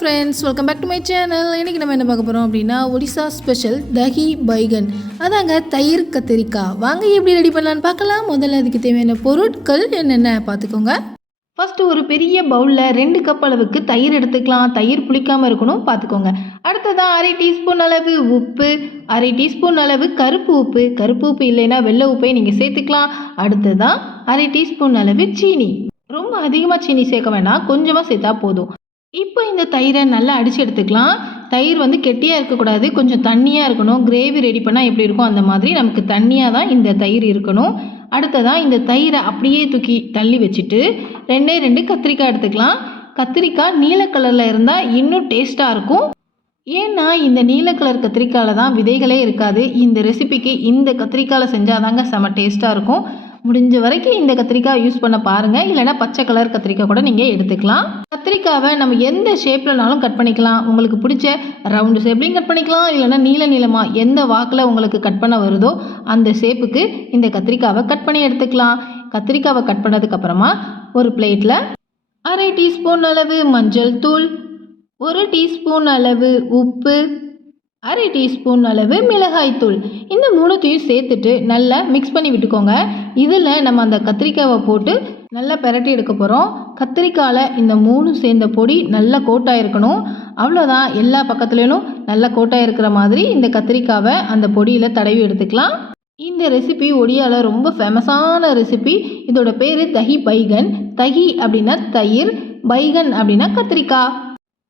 Friends, welcome back to my channel. இன்றைக்கி நம்ம என்ன பார்க்க போகிறோம் அப்படின்னா, ஒடிசா ஸ்பெஷல் தஹி பைகன், அதாங்க தயிர் கத்திரிக்காய். வாங்க எப்படி ரெடி பண்ணலான்னு பார்க்கலாம். முதல்ல அதுக்கு தேவையான பொருட்கள் என்னென்ன பார்த்துக்கோங்க. ஃபஸ்ட்டு ஒரு பெரிய பவுலில் 2 கப் அளவுக்கு தயிர் எடுத்துக்கலாம். தயிர் புளிக்காமல் இருக்கணும், பார்த்துக்கோங்க. அடுத்ததான் 1/2 டீஸ்பூன் அளவு உப்பு, 1/2 டீஸ்பூன் அளவு கருப்பு உப்பு இல்லைன்னா வெள்ளை உப்பை நீங்கள் சேர்த்துக்கலாம். அடுத்ததான் 1/2 டீஸ்பூன் அளவு சீனி. ரொம்ப அதிகமாக சீனி சேர்க்க வேண்டாம், கொஞ்சமாக சேர்த்தா போதும். இப்போ இந்த தயிரை நல்லா அடித்து எடுத்துக்கலாம். தயிர் கெட்டியாக இருக்கக்கூடாது, கொஞ்சம் தண்ணியாக இருக்கணும். கிரேவி ரெடி பண்ணால் எப்படி இருக்கும் அந்த மாதிரி நமக்கு தண்ணியாக தான் இந்த தயிர் இருக்கணும். அடுத்ததாக இந்த தயிரை அப்படியே தூக்கி தள்ளி வச்சுட்டு 2 கத்திரிக்காய் எடுத்துக்கலாம். கத்திரிக்காய் நீல கலரில் இருந்தால் இன்னும் டேஸ்ட்டாக இருக்கும். ஏன்னா இந்த நீல கலர் கத்திரிக்காயில் தான் விதைகளே இருக்காது. இந்த ரெசிபிக்கு இந்த கத்திரிக்காயில் செஞ்சால் தாங்க செம டேஸ்ட்டாக இருக்கும். முடிஞ்ச வரைக்கும் இந்த கத்திரிக்காய் யூஸ் பண்ண பாருங்கள். இல்லைனா பச்சை கலர் கத்திரிக்காய் கூட நீங்கள் எடுத்துக்கலாம். கத்திரிக்காவை நம்ம எந்த ஷேப்லனாலும் கட் பண்ணிக்கலாம். உங்களுக்கு பிடிச்ச ரவுண்டு ஷேப்லையும் கட் பண்ணிக்கலாம், இல்லைனா நீளமாக எந்த வாக்கில் உங்களுக்கு கட் பண்ண வருதோ அந்த ஷேப்புக்கு இந்த கத்திரிக்காவை கட் பண்ணி எடுத்துக்கலாம். கத்திரிக்காவை கட் பண்ணதுக்கப்புறமா ஒரு பிளேட்டில் 1/2 டீஸ்பூன் அளவு மஞ்சள் தூள், 1 டீஸ்பூன் அளவு உப்பு, 1/2 டீஸ்பூன் அளவு மிளகாய்த்தூள், இந்த 3த்தையும் சேர்த்துட்டு நல்லா மிக்ஸ் பண்ணி விட்டுக்கோங்க. இதில் நம்ம அந்த கத்திரிக்காவை போட்டு நல்லா பெரட்டி எடுக்க போகிறோம். கத்திரிக்காயில் இந்த 3 சேர்ந்த பொடி நல்லா கோட்டாக இருக்கணும். அவ்வளோதான், எல்லா பக்கத்துலேயும் நல்லா கோட்டாக இருக்கிற மாதிரி இந்த கத்திரிக்காவை அந்த பொடியில் தடவி எடுத்துக்கலாம். இந்த ரெசிபி ஒடியாவில் ரொம்ப ஃபேமஸான ரெசிபி. இதோட பேர் தஹி பைகன். தஹி அப்படின்னா தயிர், பைகன் அப்படின்னா கத்திரிக்காய்.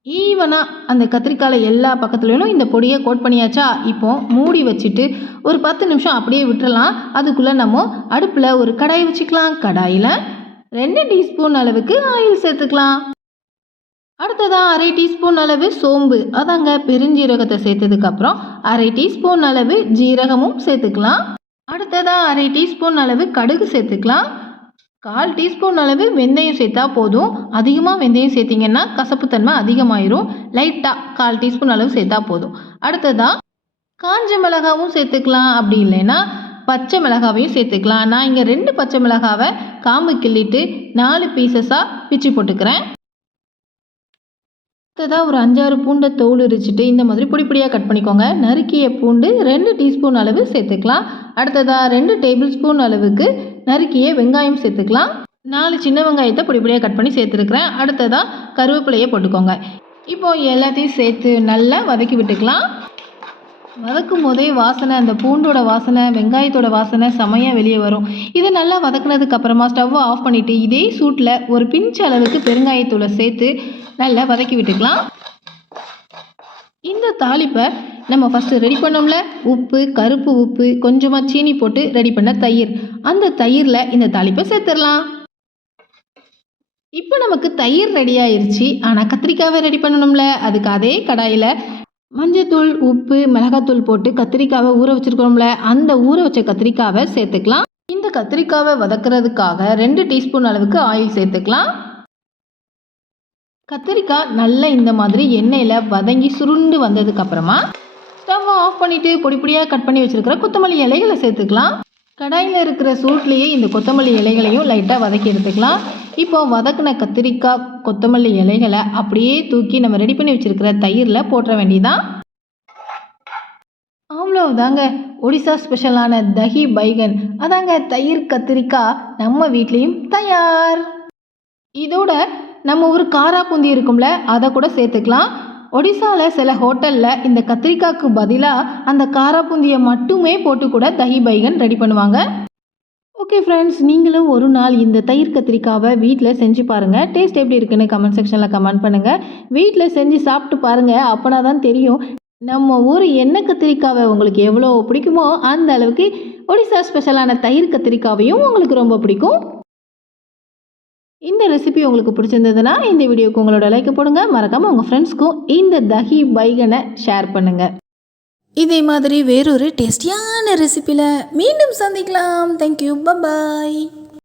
ஈவனாக அந்த கத்திரிக்காயில் எல்லா பக்கத்துலேயும் இந்த பொடியை கோட் பண்ணியாச்சா. இப்போ மூடி வச்சுட்டு ஒரு 10 நிமிஷம் அப்படியே விட்டுறலாம். அதுக்குள்ளே நம்ம அடுப்பில் ஒரு கடாய் வச்சுக்கலாம். கடாயில் 2 டீஸ்பூன் அளவுக்கு ஆயில் சேர்த்துக்கலாம். அடுத்ததாக 1/2 டீஸ்பூன் அளவு சோம்பு, அதாங்க பெருஞ்சீரகத்தை சேர்த்ததுக்கப்புறம் 1/2 டீஸ்பூன் அளவு ஜீரகமும் சேர்த்துக்கலாம். அடுத்ததாக 1/2 டீஸ்பூன் அளவு கடுகு சேர்த்துக்கலாம். 1/4 டீஸ்பூன் அளவு வெந்தயம் சேர்த்தா போதும். அதிகமாக வெந்தயம் சேர்த்திங்கன்னா கசப்புத்தன்மை அதிகமாயிரும். லைட்டாக 1/4 டீஸ்பூன் அளவு சேர்த்தா போதும். அடுத்ததாக காஞ்ச மிளகாவும் சேர்த்துக்கலாம். அப்படி இல்லைன்னா பச்சை மிளகாவையும் சேர்த்துக்கலாம். நான் இங்கே 2 பச்சை மிளகாவை காம்பு கிள்ளிட்டு 4 பீசஸாக பிச்சு போட்டுக்கிறேன். அடுத்ததாக ஒரு 5-6 பூண்டை தோல் உரிச்சிட்டு இந்த மாதிரி பொடியாக கட் பண்ணிக்கோங்க. நறுக்கிய பூண்டு 2 டீஸ்பூன் அளவு சேர்த்துக்கலாம். அடுத்ததாக 2 டேபிள் ஸ்பூன் அளவுக்கு நறுக்கிய வெங்காயம் சேர்த்துக்கலாம். 4 சின்ன வெங்காயத்தை பொடியாக கட் பண்ணி சேர்த்துருக்குறேன். அடுத்ததாக கருவேப்பிலையை போட்டுக்கோங்க. இப்போ எல்லாத்தையும் சேர்த்து நல்லா வதக்கி விட்டுக்கலாம். வதக்கும் போதே வாசனை, அந்த பூண்டோட வாசனை, வெங்காயத்தோட வாசனை செமையாக வெளியே வரும். இதை நல்லா வதக்குனதுக்கு அப்புறமா ஸ்டவ்வை ஆஃப் பண்ணிவிட்டு இதே சூட்டில் ஒரு பிஞ்ச் அளவுக்கு பெருங்காயத்தூளை சேர்த்து நல்லா வதக்கி விட்டுக்கலாம். இந்த தாளிப்பை நம்ம ஃபஸ்ட்டு ரெடி பண்ணோம்ல, உப்பு, கருப்பு உப்பு, கொஞ்சமாக சீனி போட்டு ரெடி பண்ண தயிர், அந்த தயிரில் இந்த தாளிப்பை சேர்த்துடலாம். இப்போ நமக்கு தயிர் ரெடி ஆயிடுச்சு. ஆனால் கத்திரிக்காவை ரெடி பண்ணணும்ல, அதுக்கு அதே கடாயில் மஞ்சத்தூள், உப்பு, மிளகாத்தூள் போட்டு கத்திரிக்காவை ஊற வச்சுருக்கோம்ல, அந்த ஊற வச்ச கத்திரிக்காவை சேர்த்துக்கலாம். இந்த கத்திரிக்காவை வதக்கிறதுக்காக 2 டீஸ்பூன் அளவுக்கு ஆயில் சேர்த்துக்கலாம். கத்திரிக்காய் நல்லா இந்த மாதிரி எண்ணெயில் வதங்கி சுருண்டு வந்ததுக்கப்புறமா ஸ்டவ்வை ஆஃப் பண்ணிவிட்டு பொடியாக கட் பண்ணி வச்சுருக்கிற கொத்தமல்லி இலைகளை சேர்த்துக்கலாம். கடாயில் இருக்கிற சூட்லேயே இந்த கொத்தமல்லி இலைகளையும் லைட்டாக வதக்கி எடுத்துக்கலாம். இப்போ வதக்கின கத்திரிக்காய், கொத்தமல்லி இலைகளை அப்படியே தூக்கி நம்ம ரெடி பண்ணி வச்சுருக்கிற தயிரில் போட்டுற வேண்டியதான். அவ்வளோதாங்க, ஒடிசா ஸ்பெஷலான தஹி பைகன், அதாங்க தயிர் கத்திரிக்காய் நம்ம வீட்லேயும் தயார். இதோட நம்ம ஒரு காரா பூந்தி இருக்கும்ல, அதை கூட சேர்த்துக்கலாம். ஒடிசாவில் சில ஹோட்டலில் இந்த கத்திரிக்காய்க்கு பதிலாக அந்த காரா பூந்தியை மட்டுமே போட்டு கூட தஹி பைகன் ரெடி பண்ணுவாங்க. ஓகே ஃப்ரெண்ட்ஸ், நீங்களும் ஒரு நாள் இந்த தயிர் கத்திரிக்காவை வீட்டில் செஞ்சு பாருங்கள். டேஸ்ட் எப்படி இருக்குன்னு கமெண்ட் செக்ஷனில் கமெண்ட் பண்ணுங்கள். வீட்டில் செஞ்சு சாப்பிட்டு பாருங்கள், அப்போனா தான் தெரியும் நம்ம ஊர் எண்ணெய் கத்திரிக்காவை உங்களுக்கு எவ்வளோ பிடிக்குமோ அந்த அளவுக்கு ஒடிசா ஸ்பெஷலான தயிர் கத்திரிக்காவையும் உங்களுக்கு ரொம்ப பிடிக்கும். இந்த ரெசிபி உங்களுக்கு பிடிச்சிருந்ததுன்னா இந்த வீடியோக்கு உங்களோட லைக் போடுங்க. மறக்காமல் உங்கள் ஃப்ரெண்ட்ஸ்க்கும் இந்த தஹி பைகனை ஷேர் பண்ணுங்கள். இதே மாதிரி வேறொரு டேஸ்டியான ரெசிபியில் மீண்டும் சந்திக்கலாம். Thank you, bye bye.